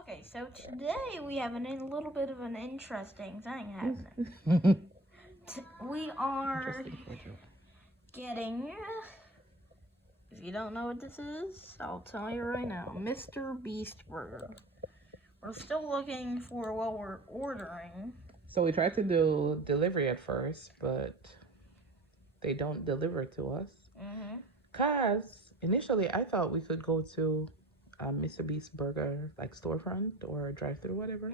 Okay, so today we have a little bit of an interesting thing happening. We are getting, if you don't know what this is, I'll tell you right now, MrBeast Burger. We're still looking for what we're ordering. So we tried to do delivery at first, but they don't deliver to us. Cause initially I thought we could go to MrBeast Burger like storefront or drive-through, whatever.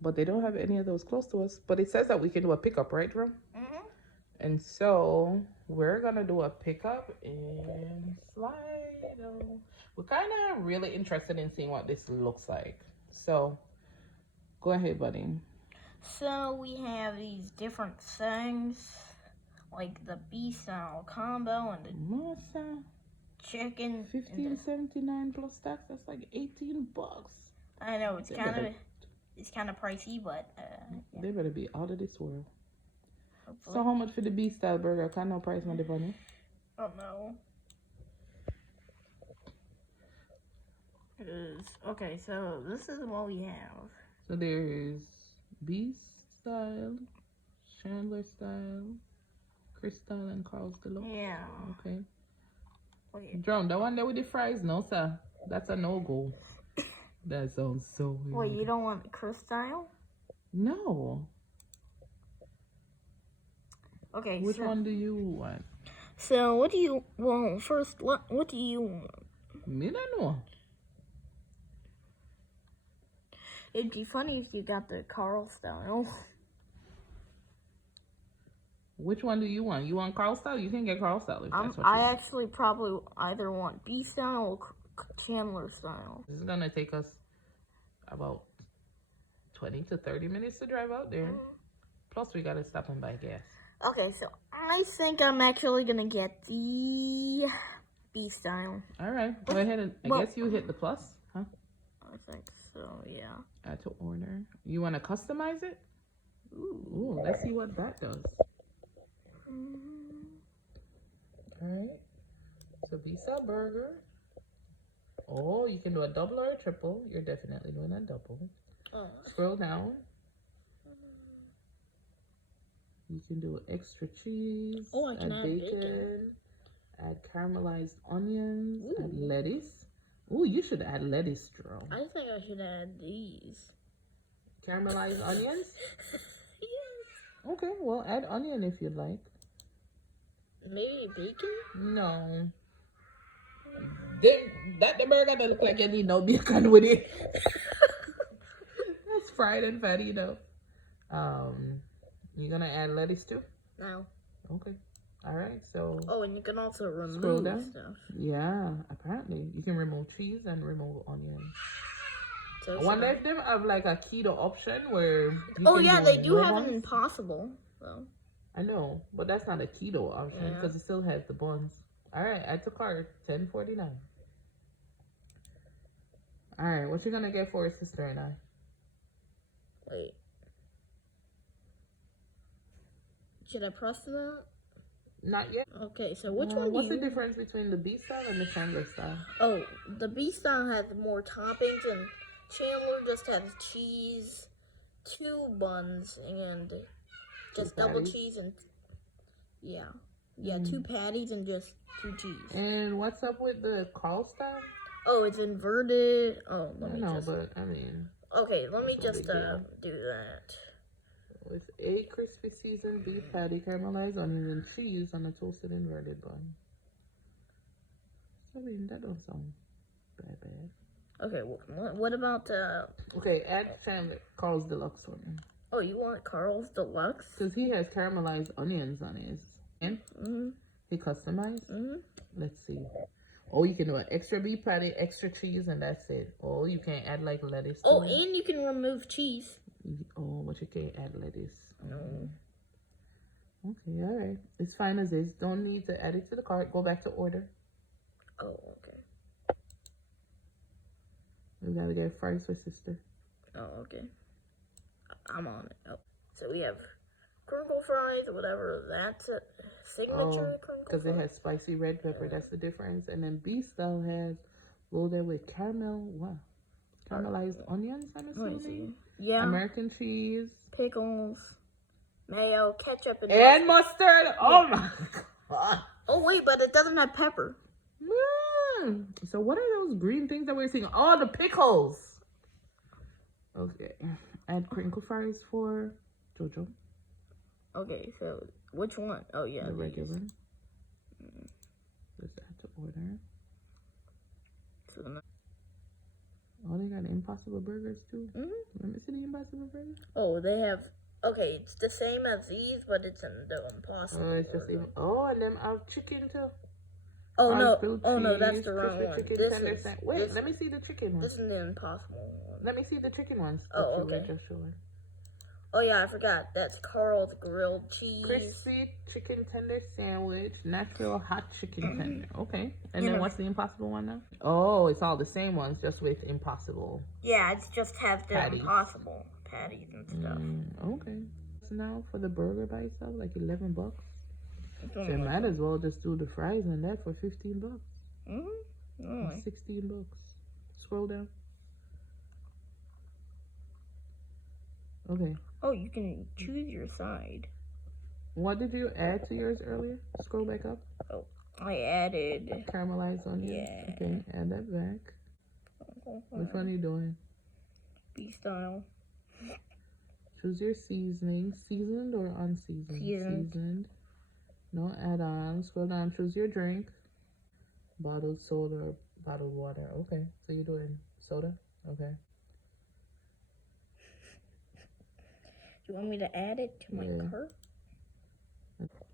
But they don't have any of those close to us. But it says that we can do a pickup, right, Jerome? And so we're gonna do a pickup in Slido. We're kind of really interested in seeing what this looks like. So go ahead, buddy. So we have these different things, like the beef style combo and the Masa, chicken. $15.79 plus tax. That's like $18. I know it's kind of pricey, but they better be out of this world. Hopefully. So how much for the beef style burger? Can no price on the bunny? Oh no. Okay, so this is what we have. So there's beef style, Chandler style, Chris style, and Carl's Deluxe. Yeah. Okay. Wait. Jerome, the one there with the fries, no sir. That's a no-go. That sounds so weird. Wait, you don't want Chris style? No. Okay. Which one do you want? So what do you want first? What do you want? Me don't know. It'd be funny if you got the Carl style. Which one do you want? You want Carl style? You can get Carl style if that's what I you want. actually probably either want beef style or Chandler style. This is gonna take us about 20 to 30 minutes to drive out there. Plus we gotta stop and buy gas. Okay, so I think I'm actually gonna get the beef style. All right, go ahead and I guess you hit the plus, huh? I think so, yeah. Add to order. You want to customize it? Ooh, let's see what that does. All right, so pizza burger. Oh, you can do a double or a triple. You're definitely doing a double. Scroll down. You can do extra cheese, I can add bacon, add caramelized onions, add lettuce. Ooh, you should add lettuce, Jerome. I think I should add these. Caramelized onions? Yes. Okay, well, add onion if you'd like. Maybe bacon? No. The burger doesn't look like you need no bacon with it. That's fried and fatty enough. You gonna add lettuce too? No. Okay. All right. So. Oh, and you can also scroll remove down. stuff. Yeah, apparently you can remove cheese and remove onions. So I wonder if they have like a keto option where. They do have an impossible though. I know, but that's not a keto option because it still has the buns. All right, add to cart, $10.49. All right, what you gonna get for your sister and I? Wait. Should I press that? Not yet. Okay, so which one? What's the difference between the beef style and the Chandler style? Oh, the beef style has more toppings, and Chandler just has cheese, 2 buns, and just double cheese and 2 patties and just 2 cheese. And what's up with the Carl style? Oh, it's inverted. Oh, let me Okay, let me just do that. With a crispy seasoned beef patty, caramelized onions, and cheese on a toasted inverted bun. I mean, that don't sound bad. Okay, what about Okay, add Carl's Deluxe one. Oh, you want Carl's Deluxe? Because he has caramelized onions on his. And he customized. Let's see. Oh, you can do an extra beef patty, extra cheese, and that's it. Oh, you can't add like lettuce. And you can remove cheese. Oh, but you can't add lettuce. No. Okay, all right. It's fine as is. Don't need to add it to the cart. Go back to order. Oh, okay. We gotta get fries for sister. Oh, okay. I'm on it. Oh, so we have crinkle fries, whatever. That's a signature crinkle because it has spicy red pepper. That's the difference. And then beef style has Loaded with caramelized onions, I'm Let me see. assuming. Yeah. American cheese. Pickles. Mayo, ketchup, And mustard. Oh my god. Oh wait, but it doesn't have pepper. So what are those green things that we're seeing? Oh, the pickles. Okay. Add crinkle fries for Jojo. Okay, so which one? Oh yeah, The regular. Just add to order. Oh, they got Impossible Burgers too. Let me see the Impossible Burgers. Oh, they have. Okay, it's the same as these, but it's in the Impossible. Oh, it's just even. Oh, and them have chicken too. Oh no! Oh no, that's the wrong one. Wait, let me see the chicken one. This is the Impossible one. Let me see the chicken ones. Oh, okay. Just showing. Oh yeah, I forgot. That's Carl's grilled cheese. Crispy chicken tender sandwich, natural hot chicken tender. Okay. And then what's the Impossible one now? Oh, it's all the same ones, just with Impossible. Yeah, it's just have the Impossible patties and stuff. Okay. So now for the burger by itself, like $11. So you might as well just do the fries and that for $15. 16 bucks. Scroll down. Okay. Oh, you can choose your side. What did you add to yours earlier? Scroll back up. Oh, I added caramelized onion. Yeah. Okay, add that back. Which one are you doing? Beef style. Choose your seasoning. Seasoned or unseasoned? Seasoned. No add-ons. Scroll down. Choose your drink. Bottled soda or bottled water. Okay, so you're doing soda? Okay. Do you want me to add it to my cart?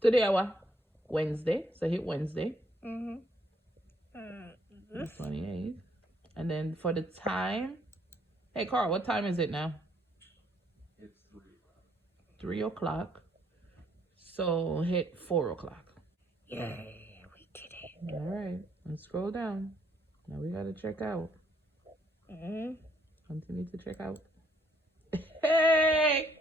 Today, what? Wednesday. So hit Wednesday. 28. And then for the time. Hey, Carl, what time is it now? It's 3 o'clock. 3 o'clock. So hit 4 o'clock. Yay, we did it. All right. And scroll down. Now we got to check out. Continue to check out. Hey!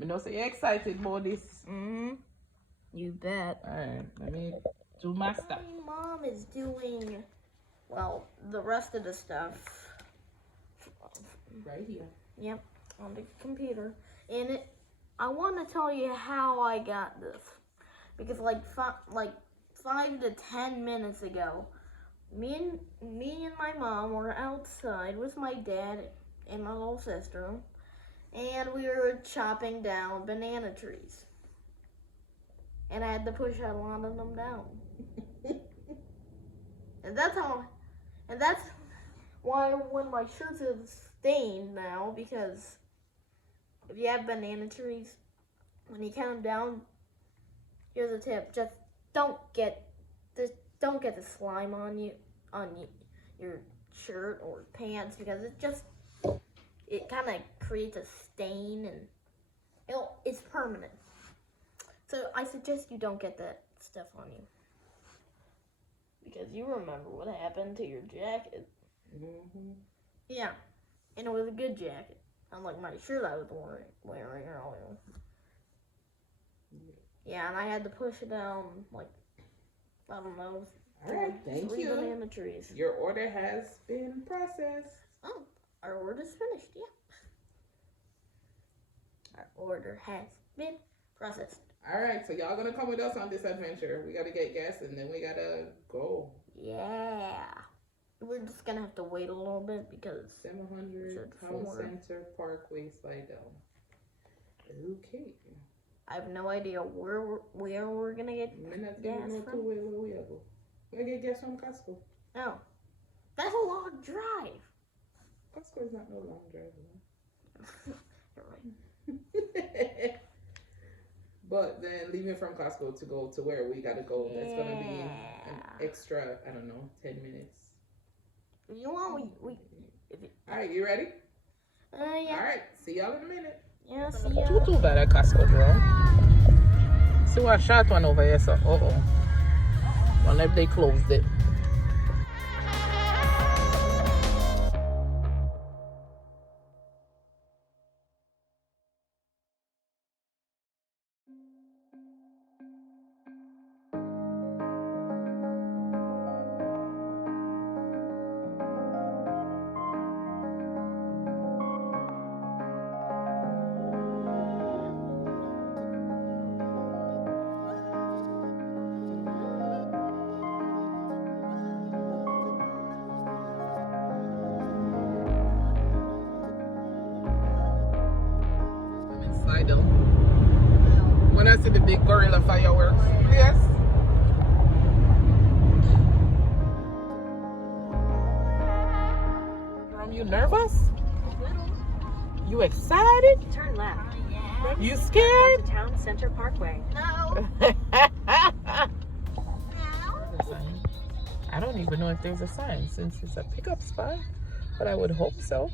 I know so you're excited about this. You bet. All right. Let me do my stuff. My mom is doing, well, the rest of the stuff. Right here. Yep, on the computer. And I want to tell you how I got this. Because like 5 to 10 minutes ago, me and my mom were outside with my dad and my little sister, and we were chopping down banana trees. And I had to push a lot of them down. and that's why when my shirt is stained now, because if you have banana trees, when you count them down, here's a tip: just don't get the slime on your shirt or pants, because it kind of creates a stain and it's permanent. So I suggest you don't get that stuff on you, because you remember what happened to your jacket. Yeah, and it was a good jacket, unlike my shirt I was wearing earlier. Yeah, and I had to push it down, like, I don't know. All right, thank you. 3 banana trees. Your order has been processed. Oh, our order's finished, yeah. Our order has been processed. All right, so y'all gonna come with us on this adventure. We gotta get gas and then we gotta go. Yeah. We're just gonna have to wait a little bit because 700 Town Center Parkway, Slidell. Okay. I have no idea where we're gonna get gas from. Where we go? We get gas from Costco. Oh, that's a long drive. Costco is not no long drive. You're right. But then leaving from Costco to go to where we gotta go, that's gonna be an extra, I don't know, 10 minutes. If you want, All right, you ready? Yeah. All right, see y'all in a minute. Yeah, see ya. Too bad at Costco, Jerome. See what short one over here, so wonder if they closed it. want to see the big gorilla fireworks? Yes. Jerome, you nervous? You excited? Turn left. Yeah. You scared? To Town Center Parkway. No. I don't even know if there's a sign since it's a pickup spot, but I would hope so.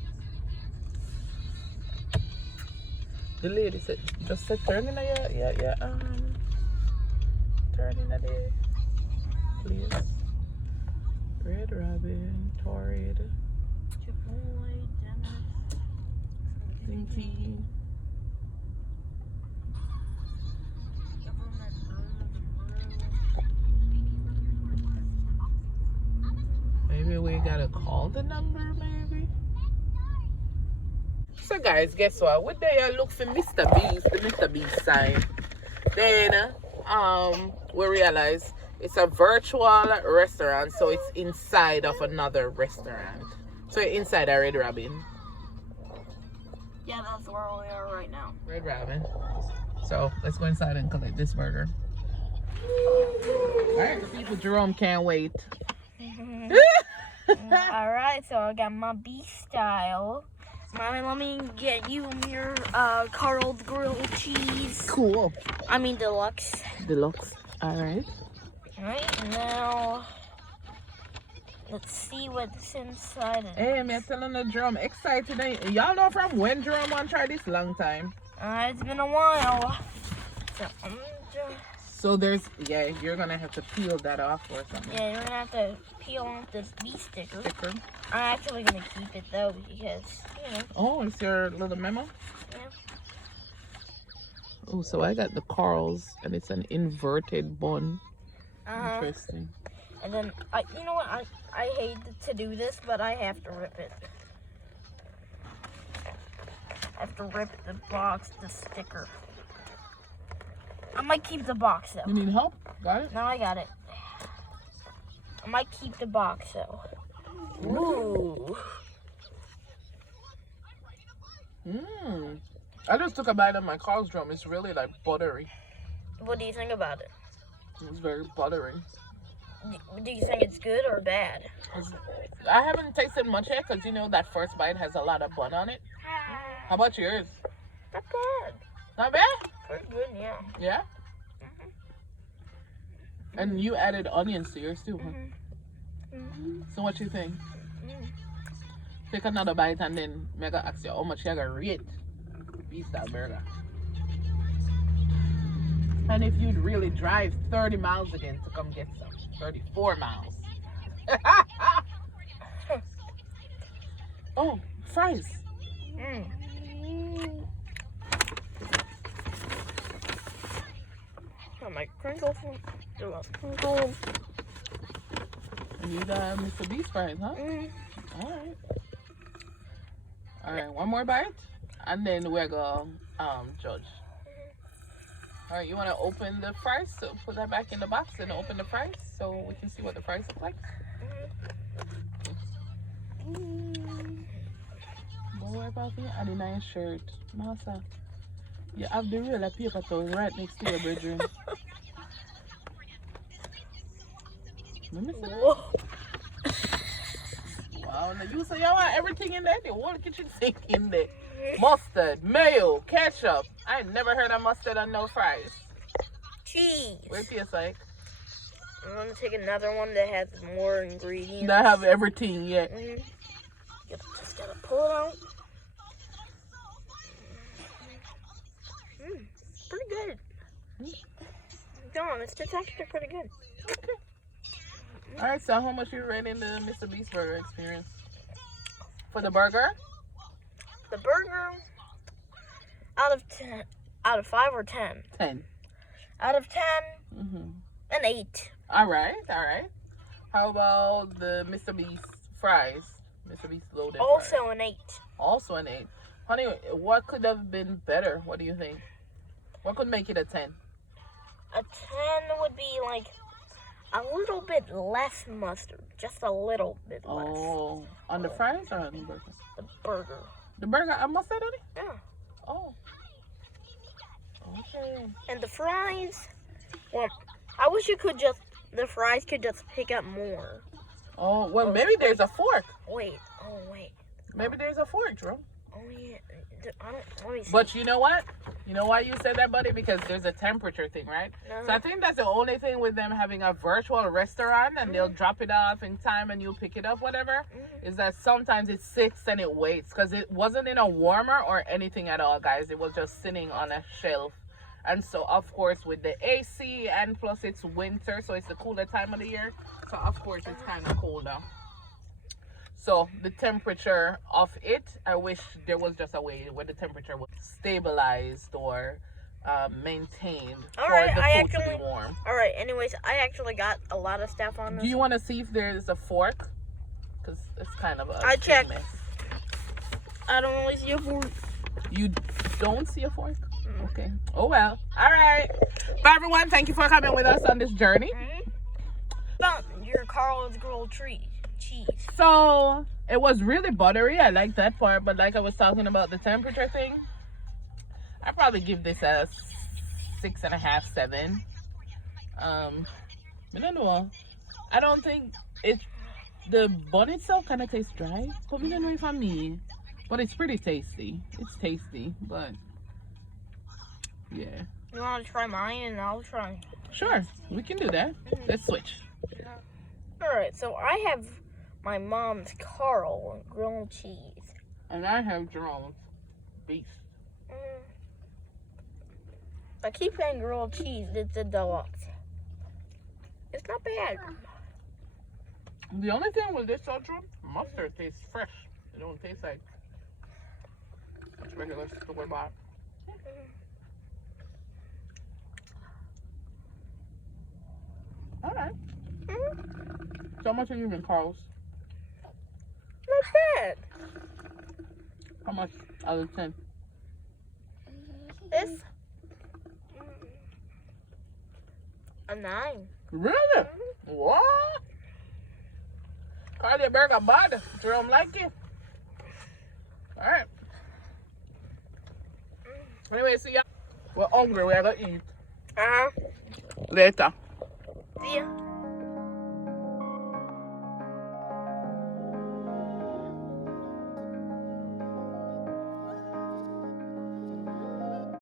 The lady said, just said turn in there, turn in there, please. Red Robin, Torrid, Dinky. Maybe we gotta call the number, maybe. So guys, guess what? We're there look for MrBeast, the MrBeast sign. Then we realize it's a virtual restaurant, so it's inside of another restaurant. So inside a Red Robin. Yeah, that's where we are right now. Red Robin. So let's go inside and collect this burger. Alright, the people Jerome can't wait. Alright, so I got my beef style. Mommy, let me get you your Carl's grilled cheese. Cool. I mean deluxe. Deluxe. Alright. Alright, now let's see what's inside it. Hey, I'm telling the Jerome excited. Y'all know from when Jerome want to try this long time? It's been a while. So So there's, yeah, you're gonna have to peel that off or something. yeah, you're gonna have to peel off this beef sticker. Sticker. I'm actually gonna keep it though because, you know. Oh, it's your little memo? Yeah. Oh, so I got the Carl's and it's an inverted bun. Uh-huh. Interesting. And then, you know what? I hate to do this, but I have to rip it. I have to rip the box, the sticker. I might keep the box though. You need help? Got it? No, I got it. I might keep the box though. Ooh. Mmm. I just took a bite of my Carl's drum. It's really like buttery. What do you think about it? It's very buttery. Do you think it's good or bad? I haven't tasted much yet because you know that first bite has a lot of bun on it. How about yours? Not bad. Not bad? Pretty good, yeah. Yeah? And you added onions to yours too, huh? So what you think? Take another bite and then I'm gonna ask you how much you gonna rate Beast that burger. And if you'd really drive 30 miles again to come get some. 34 miles. Oh, fries. Got my crinkle crinkle. And you got MrBeast fries, huh? Alright. Alright, one more bite. And then we're gonna judge. Alright, you wanna open the fries? So put that back in the box and open the fries so we can see what the fries look like. Boy, Papi, and a nice shirt. Massa. You have the real paper towel right next to your bedroom. Let me see. Whoa. Wow, now you say y'all want everything in there? The whole kitchen sink in there. Mustard, mayo, ketchup. I ain't never heard of mustard on no fries. Cheese. What it tastes like? I'm gonna take another one that has more ingredients. That have everything yet. Just gotta pull it out. Pretty good. Go on, it's actually pretty good. Okay. Alright, so how much you rating the MrBeast burger experience? For the burger? The burger, out of 5 or 10? 10. Out of 10, an 8. Alright. How about the MrBeast fries? MrBeast loaded Also fries. an 8. Also an 8. Honey, what could have been better? What do you think? What could make it a 10? A 10 would be like a little bit less mustard. Just a little bit less. Oh, on the fries or on the burger? The burger. The burger, I mustard on it? Yeah. Oh. Okay. And the fries, well, I wish the fries could just pick up more. Oh, well, maybe there's a fork. Wait. Maybe there's a fork, Jerome. Oh, yeah. Let me see. But you know what? You know why you said that, buddy? Because there's a temperature thing, right? So I think that's the only thing with them having a virtual restaurant and they'll drop it off in time and you pick it up, whatever, is that sometimes it sits and it waits because it wasn't in a warmer or anything at all, guys. It was just sitting on a shelf. And so, of course, with the AC and plus it's winter, so it's the cooler time of the year. So, of course, it's kind of colder. So the temperature of it, I wish there was just a way where the temperature was stabilized or maintained for the food to be warm. All right. Anyways, I actually got a lot of stuff on this. Do you want to see if there's a fork? Because it's kind of a I checked. mess. I don't really see a fork. You don't see a fork? Okay. Oh well. All right. Bye everyone. Thank you for coming with us on this journey. Your Carl's grilled cheese. So it was really buttery. I like that part, but like I was talking about the temperature thing, I probably give this a 6.5, 7. I don't know. I don't think the bun itself kind of tastes dry, but I don't know if I'm me. But it's pretty tasty. It's tasty, but yeah. You want to try mine and I'll try. Sure, we can do that. Let's switch. All right, so I have my mom's Carl grilled cheese. And I have Jerome's Beast. I keep saying grilled cheese. It's a deluxe. It's not bad. The only thing with this Jerome, mustard tastes fresh. It don't taste like regular store bought. All right. So much are you in Carl's? Not bad. How much out of 10? This a 9. Really? What? Call your burger bad. Jerome like it. All right. Anyway, see ya. We're hungry. We gotta eat. Uh-huh. Later. See ya.